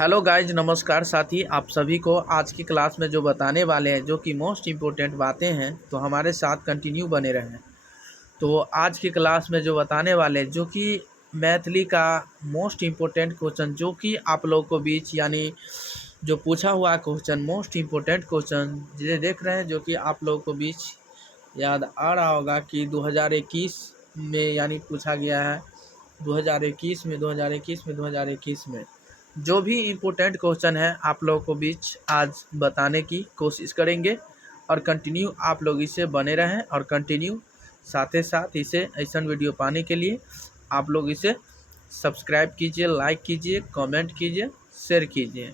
Hello guys, नमस्कार साथी। आप सभी को आज की क्लास में जो बताने वाले हैं, जो कि मोस्ट इम्पोर्टेंट बातें हैं, तो हमारे साथ कंटिन्यू बने रहें। तो आज की क्लास में जो बताने वाले हैं, जो कि मैथिली का मोस्ट इम्पोर्टेंट क्वेश्चन, जो कि आप लोगों को बीच यानी जो पूछा हुआ क्वेश्चन, मोस्ट इम्पोर्टेंट क्वेश्चन ये देख रहे हैं, जो कि आप लोगों को बीच याद आ रहा होगा कि 2021 में यानी पूछा गया है। 2021 में जो भी इम्पोर्टेंट क्वेश्चन है आप लोगों को बीच आज बताने की कोशिश करेंगे। और कंटिन्यू आप लोग इसे बने रहें और कंटिन्यू साथ ही साथ इसे ऐसा वीडियो पाने के लिए आप लोग इसे सब्सक्राइब कीजिए, लाइक कीजिए, कमेंट कीजिए, शेयर कीजिए।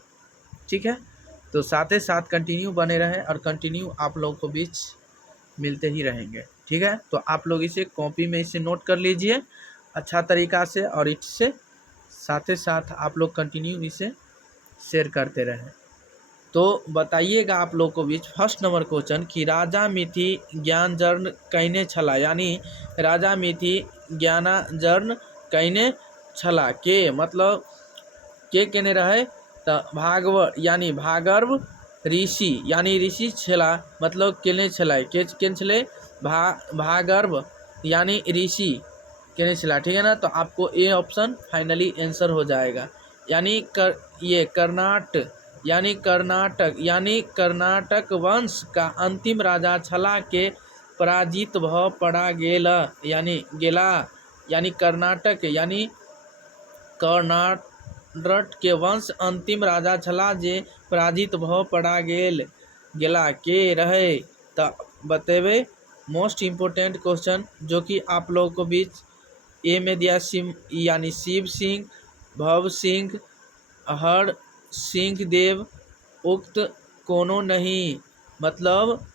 ठीक है, तो साथ ही साथ कंटिन्यू बने रहें और कंटिन्यू आप लोगों को बीच मिलते ही रहेंगे। ठीक है, तो आप लोग इसे कॉपी में इसे नोट कर लीजिए अच्छा तरीक़ा से, और इससे साथ ही साथ आप लोग कंटिन्यू इसे शेयर करते रहें। तो बताइएगा आप लोग को बीच फर्स्ट नंबर क्वेश्चन कि राजा मिथि ज्ञानजर्ण कइने छला, यानी राजा मिथि ज्ञानजर्ण कइने छला के मतलब के केने रहे तो भागव यानी भागर्भ ऋषि यानी ऋषि छला मतलब केने छला के केने छले भागर्भ यानी ऋषि केने छला। ठीक है ना, तो आपको ए ऑप्शन फाइनली आंसर हो जाएगा। यानी कर्नाटक वंश का अंतिम राजा छला के पराजित भ पड़ा गेला यानी कर्नाटक के वंश अंतिम राजा छला जे पराजित भ पड़ा गेला के रहे। तो बतेबे मोस्ट इम्पोर्टेंट क्वेश्चन, जो कि आप लोगों को बीच ए में दिया यानी शिव सिंह, भव सिंह, हर सिंह देव उक्त कोनो नहीं मतलब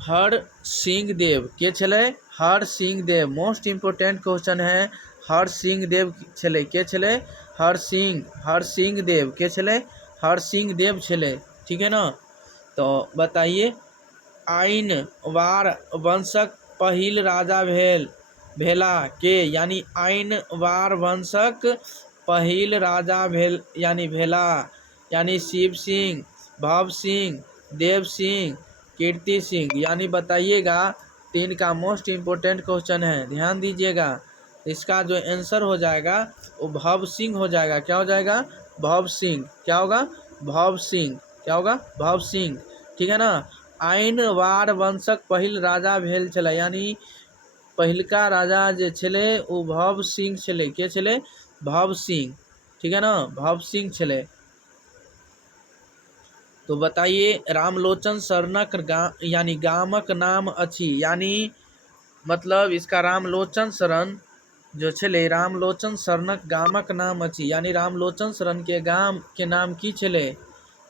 हर सिंह देव के छले हर सिंह देव। मोस्ट इम्पोर्टेंट क्वेश्चन है, हर सिंह देव छले के छले हर सिंह देव के छले हर सिंह देव छले। ठीक है ना, तो बताइए आइन वार वंशक पहिल राजा भेला के, यानी आइन वार वंशक पहिल राजा भेला यानी शिव सिंह, भव सिंह, देव सिंह, कीर्ति सिंह। यानी बताइएगा तीन का मोस्ट इम्पोर्टेंट क्वेश्चन है, ध्यान दीजिएगा। इसका जो आंसर हो जाएगा वो भव सिंह हो जाएगा। क्या हो जाएगा? भव सिंह। क्या होगा? भव सिंह। क्या होगा? भव सिंह। ठीक है ना, आइन वार वंशक पहिल राजा भेल छले, यानी पहिलका राजा जे छले वो भव सिंह छले। के छले? भव सिंह। ठीक है ना, भव सिंह छले। तो बताइए रामलोचन शरणक यानी गामक नाम अच्छी, यानी मतलब इसका रामलोचन शरण जो छले रामलोचन शरणक गामक नाम अच्छी, यानी रामलोचन शरण के गाम के नाम की छले।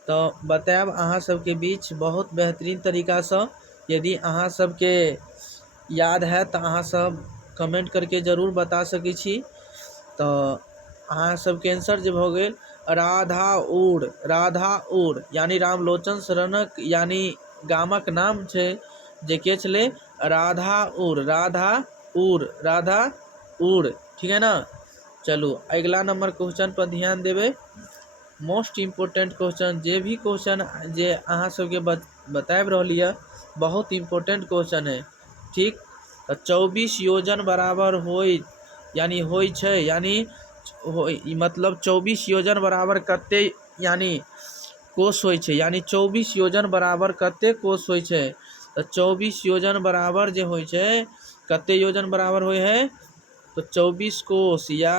तो बतायब अहाँ सबके बीच बहुत बेहतरीन तरीका से। यदि अहाँ सबके याद है तो अहाँ सब कमेंट करके जरूर बता सकै छी। तो अहाँ सबके आंसर जो हो गए राधाउड़ यानी रामलोचन शरणक यानी गामक नाम छे जे के छले राधाउड़। ठीक है ना, चलू अगला नंबर क्वेश्चन पर ध्यान देवे। मोस्ट इम्पोर्टेंट क्वेश्चन जे भी क्वेश्चन जे अहाँ सबके बताब रही बहुत इम्पोर्टेंट क्वेश्चन है। ठीक, तो 24 योजन बराबर यानी मतलब 24 योजन बराबर कते यानी कोष होय छे, यानी 24 योजन बराबर कते कोष होय छे। तो 24 योजन बराबर जे होय छे कते योजन बराबर होय है तो 24 कोष या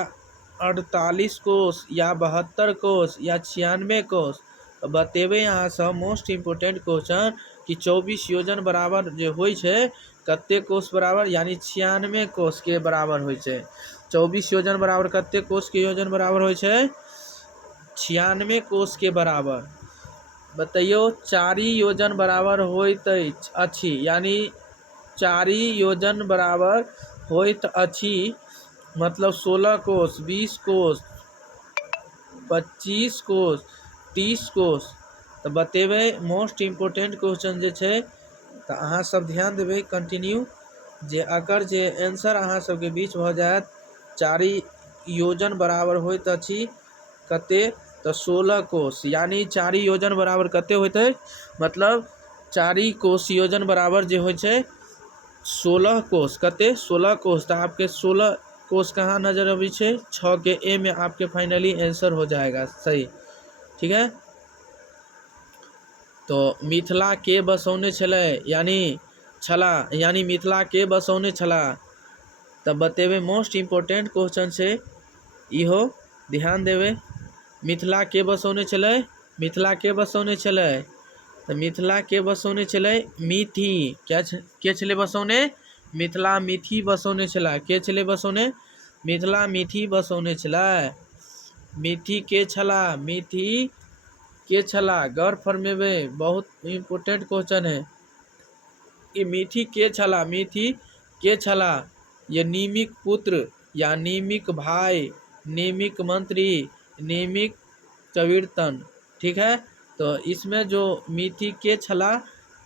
48 कोष या 72 कोष या 96 कोष। तो बतेबे यहाँ से मोस्ट इम्पोर्टेंट क्वेश्चन कि 24 योजन बराबर जो होय छे कते कोष बराबर, यानी 96 कोष के बराबर होय छे। 24 योजन बराबर कते कोष के योजन बराबर होय छे? 96 कोष के बराबर। बताइयो 4 योजन बराबर होइत अछि, यानी 4 योजन बराबर होइत अछि मतलब 16 कोष, 20 कोष, 25 कोष, 30 कोष। तो बतेबे मोस्ट इम्पोर्टेंट क्वेश्चन जे छे, तो अहाँ सब ध्यान देवे कंटिन्यू जे अगर जे आंसर अहाँ सबके बीच हो जाए 4 योजन बराबर होइत अछि कते तो 16 कोस यानी 4 योजन बराबर कते होते, मतलब 4 कोस योजन बराबर जो हो 16 कोस, कते 16 कोस। तो आपके 16 कोस कहाँ नजर अभी है, 6 के ए में आपके फाइनली आंसर हो जाएगा सही। ठीक है, तो मिथिला के बसौने छलै यानी छला, यानी मिथिला के बसौने छला। तब बतेबे मोस्ट इम्पोर्टेंट क्वेश्चन से इहो ध्यान देवे। मिथिला के बसौने छलै, मिथिला के बसौने छलै, तो मिथिला के बसौने छलै मिथि। के छलै बसौने, मिथिला मिथि बसौने छला। के छलै बसौने, मिथिला मिथि बसौने छला। मिथि के छला, मिथि के छला, गौर फरमेबे, बहुत इम्पोर्टेंट क्वेश्चन है कि मिथि के छला, मिथि के छला। ये नीमिक पुत्र या नीमिक भाई, नीमिक मंत्री, नीमिक कबीरतन। ठीक है, तो इसमें जो मिथि के छला,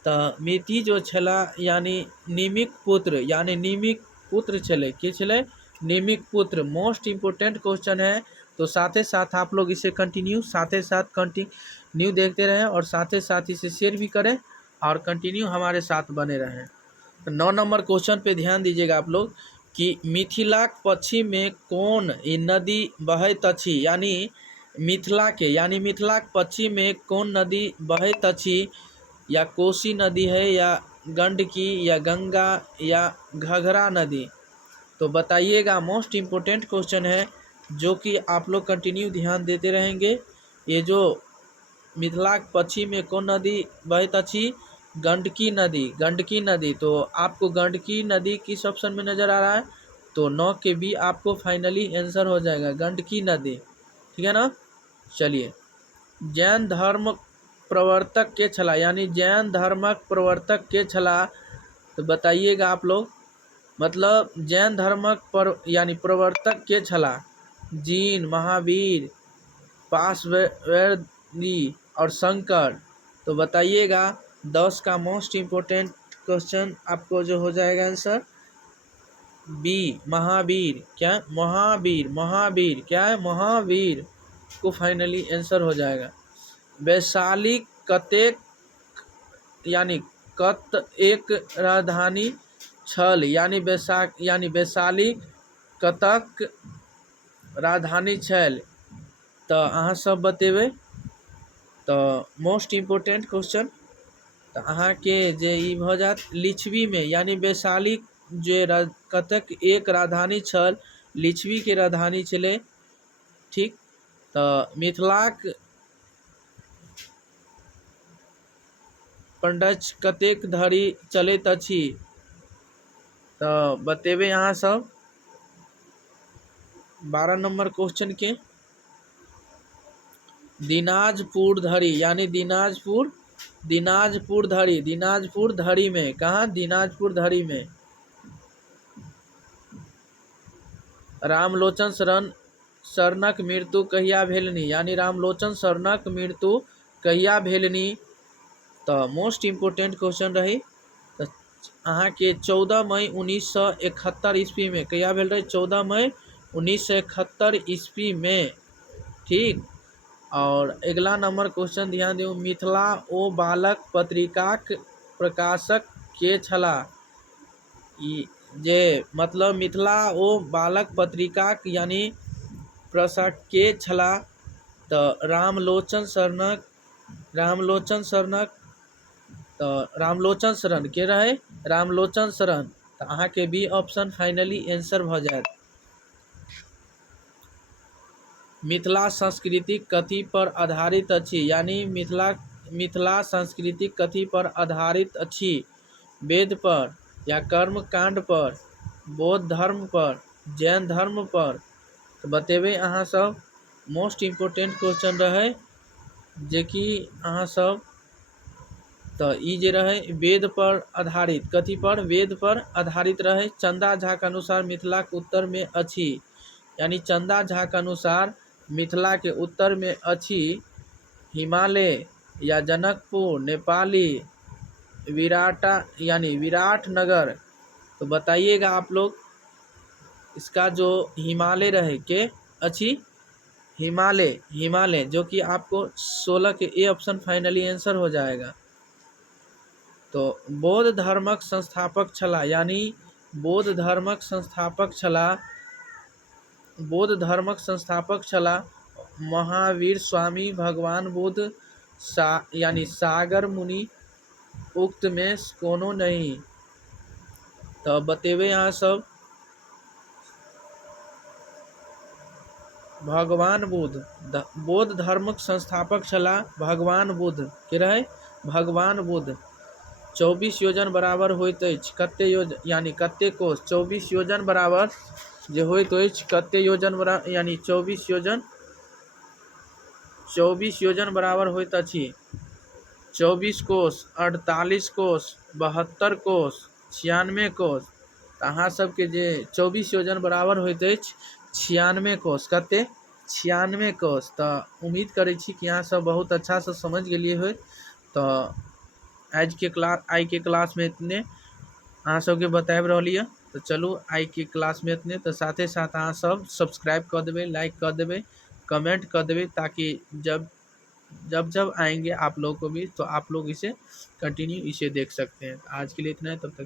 तो मिथि जो छला यानी नीमिक पुत्र, यानी नीमिक पुत्र छले। के छले, नीमिक पुत्र। मोस्ट इम्पोर्टेंट क्वेश्चन है, तो साथ ही साथ आप लोग इसे कंटिन्यू देखते रहें और साथ ही साथ इसे शेयर भी करें और कंटिन्यू हमारे साथ बने रहें। 9 नंबर क्वेश्चन पे ध्यान दीजिएगा आप लोग कि मिथिलाक पश्चिम में कौन नदी बहैत अछि, यानी मिथिला के, यानी मिथिलाक पश्चिम में कौन नदी बहैत अछि, या कोसी नदी है, या गंडकी, या गंगा, या घघरा नदी। तो बताइएगा, मोस्ट इम्पोर्टेंट क्वेश्चन है जो कि आप लोग कंटिन्यू ध्यान देते रहेंगे। ये जो मिथिलाक पश्चिम में कौन नदी बहैत अछि, गंडकी नदी, गंडकी नदी। तो आपको गंडकी नदी किस ऑप्शन में नज़र आ रहा है, तो 9 के बी आपको फाइनली आंसर हो जाएगा, गंडकी नदी। ठीक है ना, चलिए। जैन धर्म प्रवर्तक के छला, यानी जैन धर्मक प्रवर्तक के छला। तो बताइएगा आप लोग, मतलब जैन धर्मक यानी प्रवर्तक के छला। जीन, महावीर, पार्श्ववर्ती और शंकर। तो बताइएगा 10 का मोस्ट इम्पोर्टेंट क्वेश्चन आपको जो हो जाएगा आंसर बी, महावीर। क्या, महावीर, महावीर क्या है, महावीर को फाइनली आंसर हो जाएगा। वैशाली कतेक, यानी कत एक राजधानी छल, यानी वैशाली कतक राजधानी छल। तो अहाँ सब बतेबै, तो मोस्ट इम्पोर्टेंट क्वेश्चन। तो अहाँ के जे ई भ जात लिच्छवी में, यानी वैशाली जे कतक एक राजधानी छल, लिच्छवी के राजधानी छलै। ठीक, तो मिथिलाक पंडच कतेक धरि चलैत अछि। तो बतेबै अहाँ सब 12 नंबर क्वेश्चन के, दिनाजपुर धरि, यानी दिनाजपुर धरि, दिनाजपुर धरि में, कहाँ, दिनाजपुर धरि में। रामलोचन शरणक मृत्यु कहिया भेलनि, यानी रामलोचन शरणक मृत्यु कहिया भेलनि। तो मोस्ट इम्पोर्टेंट क्वेश्चन रही। तो अहाँ के 14 मई 1971 ईस्वी में कहिया भेल रही, 14 मई 1971 ईस्वी में। ठीक, और अगला नंबर क्वेश्चन ध्यान दियौ, मिथिला ओ बालक पत्रिकाक प्रकाशक के छला। ई जे मतलब मिथिला ओ बालक पत्रिकाक यानी प्रकाशक के छला। तो रामलोचन शरणक, तो रामलोचन शरण के रहे, रामलोचन शरण। तो अहाँ के बी ऑप्शन फाइनली आंसर भ जाएत। मिथिला संस्कृति कथी पर आधारित अछि, यानी मिथिला संस्कृति कथी पर आधारित अछि, वेद पर, या कर्म कांड पर, बौद्ध धर्म पर, जैन धर्म पर। तो बतेबै अहाँ सब, मोस्ट इम्पोर्टेंट क्वेश्चन रहे जे कि अहाँ सब, तो ई जे रहे वेद पर आधारित, कथी पर, वेद पर आधारित रहे। चंदा झा के अनुसार मिथिला के उत्तर में अछि, यानी चंदा झा के अनुसार मिथिला के उत्तर में अछि हिमालय, या जनकपुर, नेपाली, यानी विराटनगर। तो बताइएगा आप लोग, इसका जो हिमालय रहे के अछि, हिमालय, हिमालय जो कि आपको 16 के ए ऑप्शन फाइनली आंसर हो जाएगा। तो बौद्ध धर्मक संस्थापक छला, यानी बौद्ध धर्मक संस्थापक छला महावीर स्वामी भगवान बुद्ध, यानी सागर मुनि, उक्त में कोनो नहीं। तो बतेबे यहाँ सब भगवान बुद्ध बौद्ध धर्मक संस्थापक छला भगवान बुद्ध के रहे भगवान बुद्ध। 24 योजन बराबर होइत अछि कते योजन, यानी कते कोस। 24 योजन बराबर जे होइत अछि कते योजन बराबर, यानी 24 योजन बराबर होइत अछि 24 कोस, 48 कोस, 72 कोस, 96 कोस। अहाँ सबके जे 24 योजन बराबर होइत अछि 96 कोस। कते? 96 कोस। तो उम्मीद करै छी कि अहाँ सब बहुत अच्छा से समझ गेलिए होय। तो आज के क्लास में इतने अहाँ सबके बताब रहलिए। तो चलू आई के क्लास में इतने। तो साथे साथ अहाँ सब सब्सक्राइब कर देवे, लाइक कर देवे, कमेंट कर देवे, ताकि जब आएंगे आप लोग को भी तो आप लोग इसे कंटिन्यू इसे देख सकते हैं। आज के लिए इतना है, तब तक